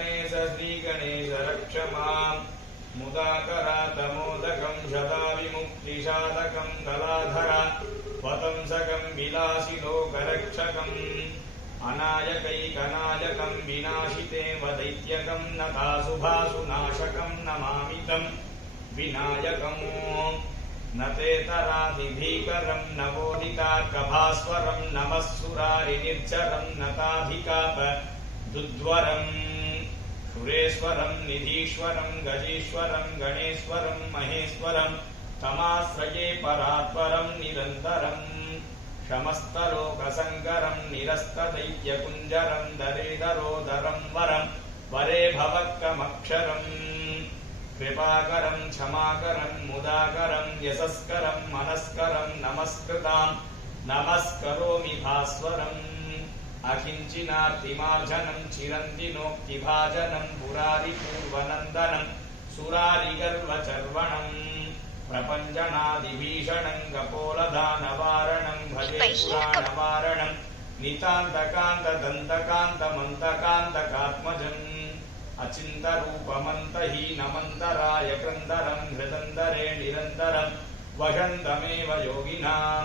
गणेश श्रीगणेश रक्ष माम् मुदाकरातमोदकं शताविमुक्तिशातकं कलाधर वतंसकं विलासिलोकरक्षकम् अनायकैकनायकं विनाशिते वदैत्यकं नताशुभासुनाशकं नमामि तं विनायकम् नतेतराधिभीकरं नवोदितार्कभास्वरं नमः सुरारिनिर्झरं नताधिकापदुद्वरम् सुरेश्वरं निधीश्वरं गजेश्वरं गणेश्वरं महेश्वरं तमाश्रये परात्परं निरन्तरम् क्षमस्तलोकसङ्करं निरस्तदैत्यकुञ्जरं दरेदरोदरं वरं वरे भवक्कमक्षरम् कृपाकरं क्षमाकरं मुदाकरं यशस्करं मनस्करं नमस्कृतां नमस्करोमि भास्वरम् अकिञ्चिनार्तिमार्जनं चिरन्तिनोक्तिभाजनं पुरारिपूर्वनन्दनं सुरारिगर्वचर्वणं प्रपञ्चनादिभीषणं कपोलदानवारणं भजे पुराणवारणं नितान्तकान्तदन्तकान्तमन्तकान्तकात्मजम् अचिन्तरूपमन्तहीनमन्तराय क्रन्दरं हृदन्दरे निरन्तरं वशन्तमेव योगिनां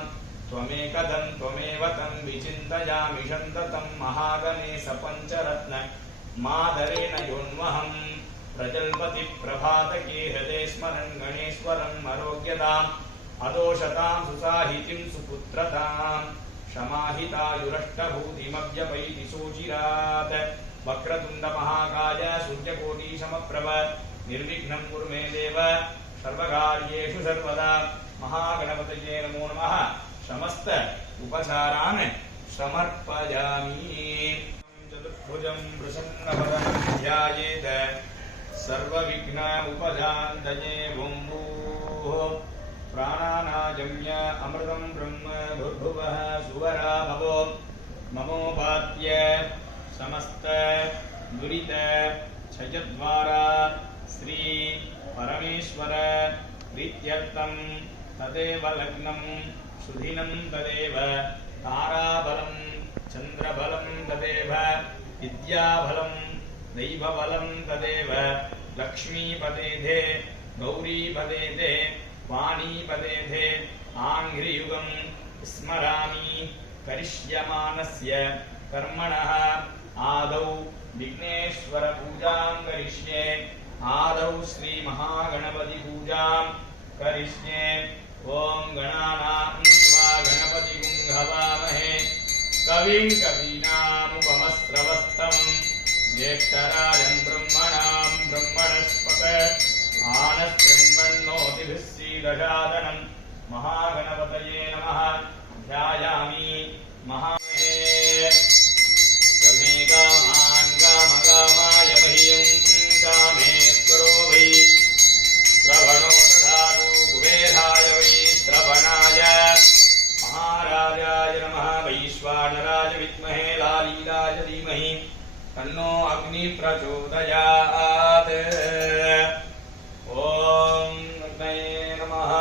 त्वमेकदं त्वमेव तं विचिन्तयामि सन्ततं महागणेश पञ्चरत्न मादरेण योन्वहम् प्रजल्पतिप्रभातके हृदे स्मरन् गणेश्वरम् आरोग्यताम् अदोषतां सुसाहितिं सुपुत्रतां क्षमाहितायुरष्टभूतिमव्यपैति सोचिरात् वक्रतुण्डमहाकाय सूर्यकोटिसमप्रभ निर्विघ्नं कुरु मे देव सर्वकार्येषु सर्वदा महागणपतये नमो नमः समस्त उपचारान् समर्पयामि चतुर्भुजं प्रसन्नवदनं ध्यायेत् सर्वविघ्न उपशान्तये वुम्भूः प्राणानायम्य अमृतं ब्रह्म भूर्भुवः सुवरा भवो ममोपात्य समस्त दुरित क्षयद्वारा श्री परमेश्वर प्रीत्यर्थं तदेव लग्नं सुदिनं तदेव ताराबलं चन्द्रबलं तदेव विद्याबलं दैवबलं तदेव लक्ष्मीपतेधे गौरीपतेधे वाणीपतेधे आङ्घ्रियुगं स्मरामि करिष्यमानस्य कर्मणः आदौ विघ्नेश्वर पूजां करिष्ये आदौ श्री महागणपति पूजां करिष्ये ओम गणानां त्वा गणपतिं हवामहे कविं कवीनामुपमस्रवस्तमं ज्येष्ठराजं ब्रह्मणां ब्रह्मणस्पत आनशृण्वन्नोतिभिः श्रीगजाननं महागणपतये नमः ध्यायामि महामहे कमे कामान् कामकामाय मह्यं कामेश्वरो वै श्रवणो दधातु कुबेराय वै श्रवणाय महाराजाय नमः वैश्वानराय विद्महे लालीलाय धीमहि तन्नो अग्नि प्रचोदयात् ओम अग्नये नमः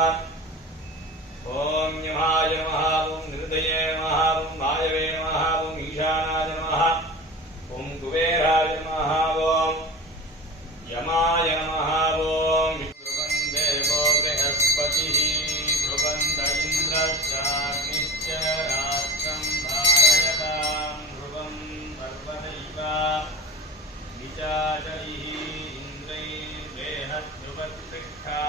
ओम यमाय नमः ओम निरुदये नमः ओम वायवे नमः ओम ईशानाय नमः ओम कुबेराय नमः ओम यमाय नमः ओम ध्रुवं देवो बृहस्पतिः ध्रुवन्त इन्द्रश्चाग्निश्च राष्ट्रं धारयतां ध्रुवं पर्वतैव विचाचरिः इन्द्रैर्देहध्रुवत्तिष्ठा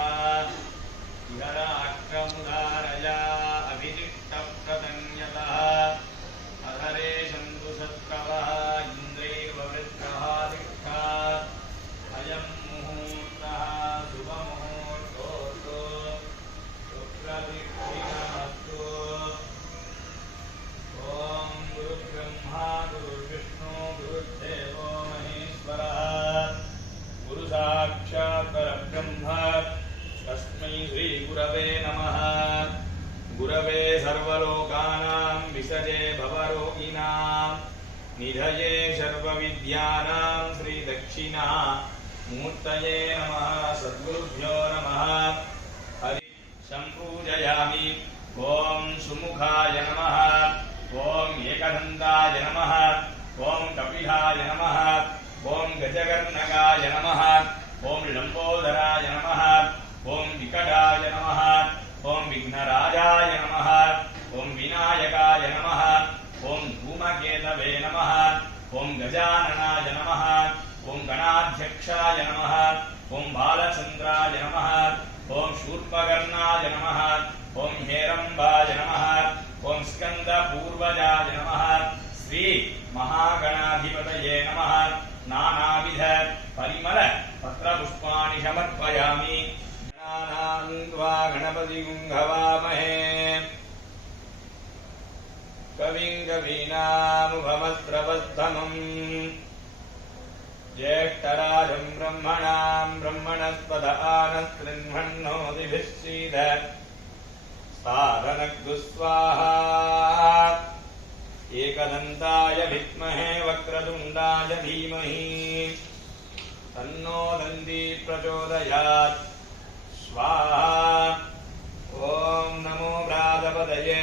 इहराष्ट्रमुदारया अभिदिष्टप्रतन्यतः अधरे सन्तु शत्रवः इन्द्रैर्ववृत्रः तिष्ठा अयं मुहूर्तः शुभमुहूर्तोऽस्तु शुक्रतिथिनमस्तु ॐ गुरुब्रह्मा गुरुर्विष्णु गुरुर्देवो महेश्वरः गुरुसाक्षात् परब्रह्म तस्मै श्रीगुरवे नमः गुरवे सर्वलोकानां विसजे भवरोगिणां निधये सर्वविद्यानां श्रीदक्षिणा मूर्तये नमः सद्गुरुभ्यो नमः हरि सम्पूजयामि ॐ सुमुखाय नमः ॐ एकदन्ताय नमः ॐ कपिलाय नमः ॐ गजकर्णकाय नमः ॐ लम्बोदराय नमः ॐ विकटाय नमः ॐ विघ्नराजाय नमः ॐ विनायकाय नमः ॐ धूमकेतवे नमः ॐ गजाननाय नमः ॐ गणाध्यक्षाय नमः ॐ बालचन्द्राय नमः ॐ शूर्पकर्णाय नमः ॐ हेरम्बाय नमः ॐ स्कन्दपूर्वजाय नमः श्री महागणाधिपतये नमः नानाविध परिमल पत्रपुष्पाणि समर्पयामि गणानान्त्वा गणपतिं हवामहे कविं कवीनामुपमस्रवस्तमम् ज्येष्ठराजं ब्रह्मणां ब्रह्मणस्पद आनस्कृह्णन्नोतिभिः सीद साधनग्धु स्वाहा एकदन्ताय विद्महे वक्रतुण्डाय धीमहि तन्नो दन्ती प्रचोदयात् स्वाहा ॐ नमो व्रातपतये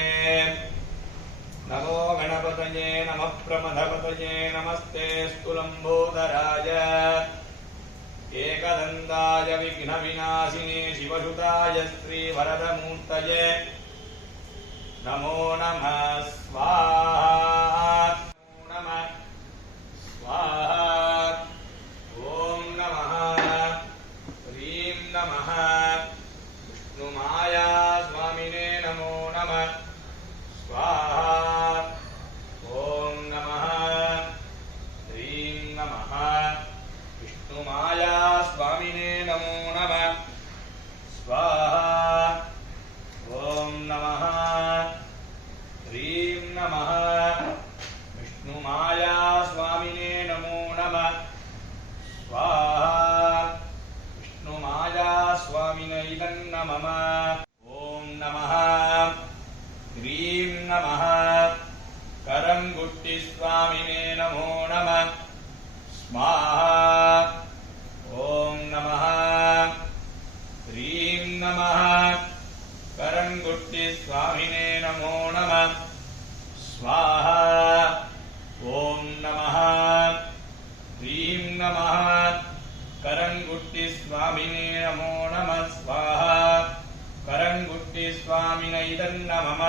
नमो गणपतये नमः प्रमथपतये नमस्ते स्तुलम्बोदराय एकदन्ताय विघ्नविनाशिने शिवसुताय श्रीवरदमूर्तये नमो नमः स्वाहा नमः स्वाहा ॐ नमः ह्रीं नमः विष्णुमाया स्वामिने नमो नमः स्वाहा ॐ नमः ह्रीं नमः विष्णुमाया स्वामिने नमो नमः स्वाहा ॐ नमः ह्रीं नमः विष्णुमाया स्वामिने नमो नमः स्वाहा विष्णुमाया स्वामिने नमः ॐ नमः ह्रीं नमः करंगुट्टिस्वामिने नमो नमः स्वाहा ॐ नमः ह्रीं नमः करंगुट्टिस्वामिने नमो नमः स्वाहा ॐ नमः ह्रीं नमः करंगुट्टिस्वामिने नमो नमः स्वाहा करंगुट्टिस्वामिने नमः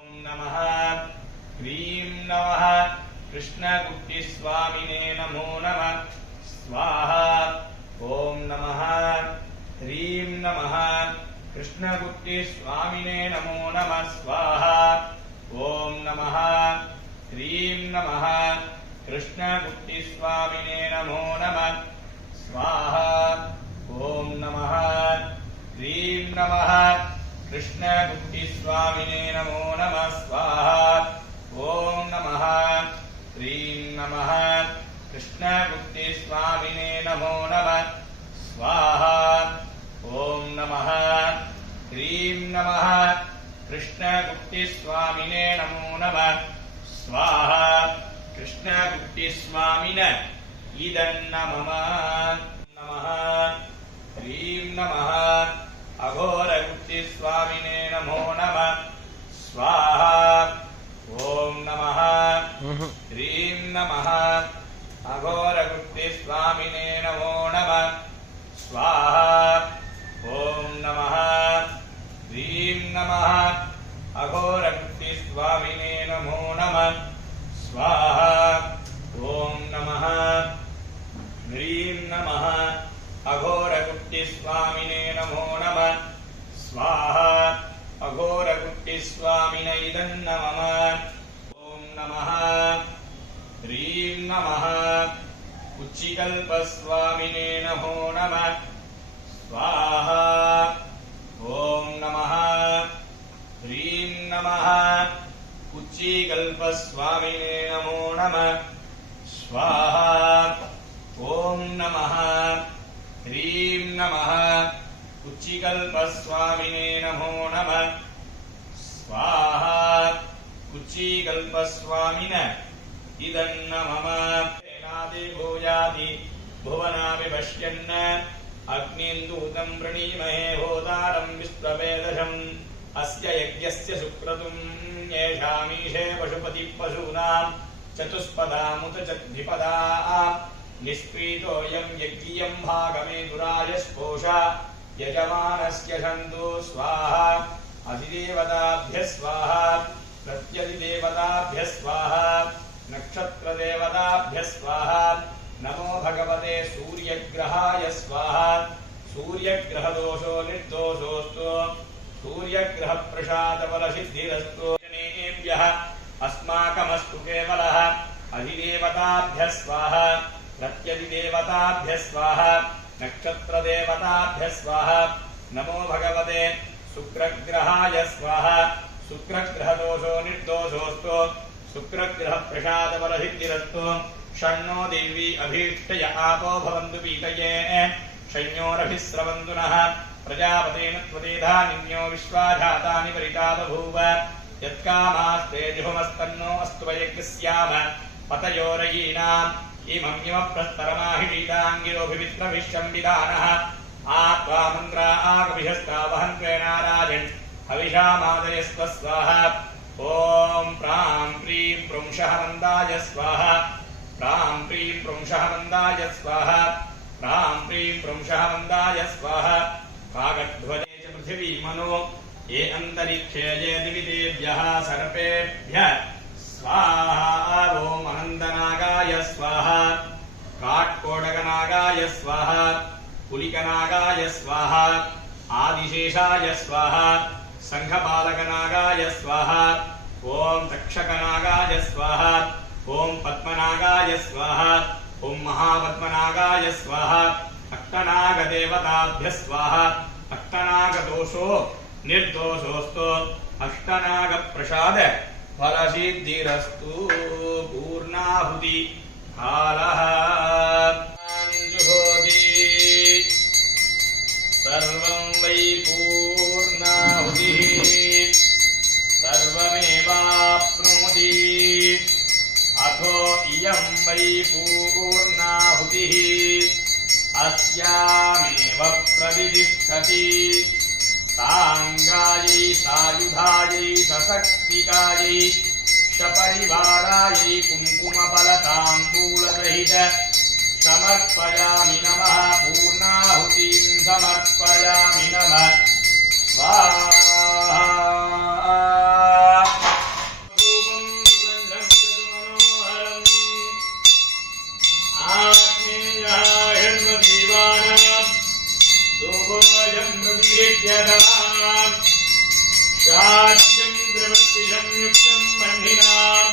ॐ नमः ह्रीं नमः कृष्णगुट्टिस्वामिने नमो नमः स्वाहा ॐ नमः ह्रीं नमः कृष्णगुट्टिस्वामिने नमो नमः स्वाहा ॐ नमः ह्रीं नमः कृष्णगुट्टिस्वामिने नमो नमः स्वाहा ॐ नमः ह्रीं नमः कृष्णगुट्टिस्वामिने नमो नमः स्वाहा ॐ नमः ह्रीं नमः कृष्णगुट्टिस्वामिने नमो नमः स्वाहा ॐ नमः ह्रीं नमः कृष्णगुट्टिस्वामिने नमो नमः स्वाहा कृष्णगुट्टिस्वामिन इदन्नमः नमः ह्रीं नमः अघोरगुट्टिस्वामिने नमो नमः स्वाहा ॐ नमः ह्रीं नमः अघोरगुट्टिस्वामिने नमो नमः स्वाहा ॐ नमः ह्रीं नमः अघोरगुट्टिस्वामिने नमो नमः स्वाहा ॐ नमः ह्रीं नमः अघोरगुट्टिस्वामिने नमो नमः स्वाहा अघोरगुट्टिस्वामिने नमः ॐ नमः ह्रीं नमः उच्चिकल्पस्वामिने नमो नमः स्वाहा ॐ नमः ह्रीं नमः उच्चिकल्पस्वामिने नमो नमः स्वाहा ॐ नमः ह्रीं नमः उच्चिकल्पस्वामिने नमो नमः स्वाहा उच्चिकल्पस्वामिन इदन्नमः भूयाति भुवनापि पश्यन् अग्निन्दूतं प्रणीमहे होतारं विश्ववेदशम् अस्य यज्ञस्य सुक्रतुं येषामीशे पशुपतिः पशूनां चतुष्पदामुत चद्विपदा निष्पीतोऽयं यज्ञियं भागमेतुराय स्पोषा यजमानस्य शन्तु स्वाहा अधिदेवताभ्यः स्वाहा प्रत्यधिदेवताभ्यः स्वाहा नक्षत्रदेवताभ्यः स्वाहा नमो भगवते सूर्यग्रहाय स्वाहा सूर्यग्रहदोषो निर्दोषोऽस्तु सूर्यग्रहप्रसादबलसिद्धिरस्तु जनेभ्यः अस्माकमस्तु केवलः अधिदेवताभ्यः स्वाहा प्रत्यधिदेवताभ्यः स्वाहा नक्षत्रदेवताभ्यः स्वाहा नमो भगवते शुक्रग्रहाय स्वाहा शुक्रग्रहदोषो निर्दोषोऽस्तु शुक्रग्रहप्रसादबलसिद्धिरस्तु षण्णो देवी अभीष्टय आपो भवन्तु पीतये शय्योरभिस्रवन्तु नः प्रजापतेन त्वदेधानिन्यो विश्वाधातानि परिता बभूव यत्कामास्ते जिहुमस्तन्नो अस्तु वयज्ञस्याम पतयोरयीनाम् इमम्योप्रस्तरमाहिषीताङ्गिरोऽभिवित्रविश्वम्बिदानः आत्वा मन्त्रा आगभिहस्तावहन्त्वेनाराजन् हविषामादयस्व स्वाहा ॐ प्रां प्रीं प्रुंशः मन्दाय स्वाहा प्रां प्रीं प्रुंशः मन्दाय स्वाहा प्रां प्रीं प्रुंशः मन्दाय स्वाहा कागध्वजे च पृथिवी मनो ये अन्तरिक्षे ये दिवितेभ्यः सर्पेभ्यः स्वाहा ॐ अनन्तनागाय स्वाहा काट्कोडकनागाय स्वाहा पुलिकनागाय स्वाहा आदिशेषाय स्वाहा संघपालकनागाय स्वाहा ॐ तक्षकनागाय स्वाहा ॐ पद्मनागाय स्वाहा ॐ महापद्मनागाय स्वाहा अष्टनागदेवताभ्यः स्वाहा अष्टनागदोषो निर्दोषोऽस्तु अष्टनागप्रसाद फलसिद्धिरस्तु पूर्णाहुति कालः सर्वं वै पूर्णाहुतिः सर्वमेवाप्नोति अथो इयं वै पूर्णाहुतिः अस्यामेव प्रतिष्ठति साङ्गायै सायुधायै सशक्तिकायै सपरिवारायै कुङ्कुमफलताम्बूलसहित समर्पयामि नमः पूर्णाहुतिं समर्पयामि नमः स्वाहा रूपं सुगन्धं मनोहरम् आग्नेयः हिरण्यदीवानां दोभोजं मृतिरेत्यदाम् शाद्यं द्रवत्तिषं युक्तं मह्निनां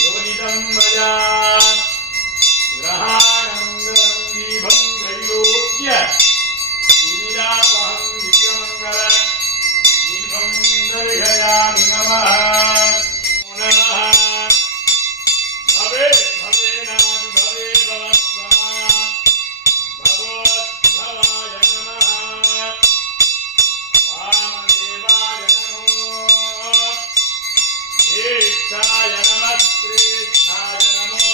योनितं मया ग्रहाणमङ्गलं दीपं त्रैलोक्य ईरापहं दिव्यमङ्गल दीपं दर्शयामि नमः नमः भवे भवेनापि भवे भवस्वाम् भगवद्भवाय नमः वामदेवाय नमो ज्येष्ठाय नमः श्रेष्ठाय नमो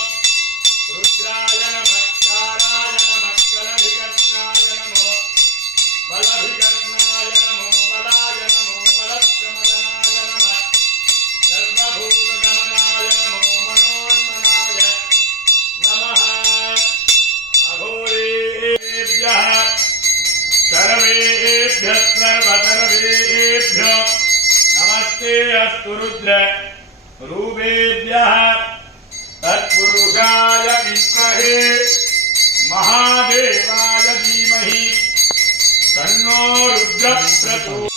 रुद्राय नमः काराय नमः कलभिकर्णाय नमो बलभिकर्णाय नमो बलाय नमो बलप्रमदनाय नमः सर्वभूतगमनाय नमो मनोन्मनाय नमः अघोरेभ्यः सर्वेभ्यः सर्वतर्वेभ्यो नमस्ते अस्तु रुद्र रूपेभ्यः तत्पुरुषाय विद्महे महादेवाय धीमहि तन्नो रुद्रः प्रचोदयात्।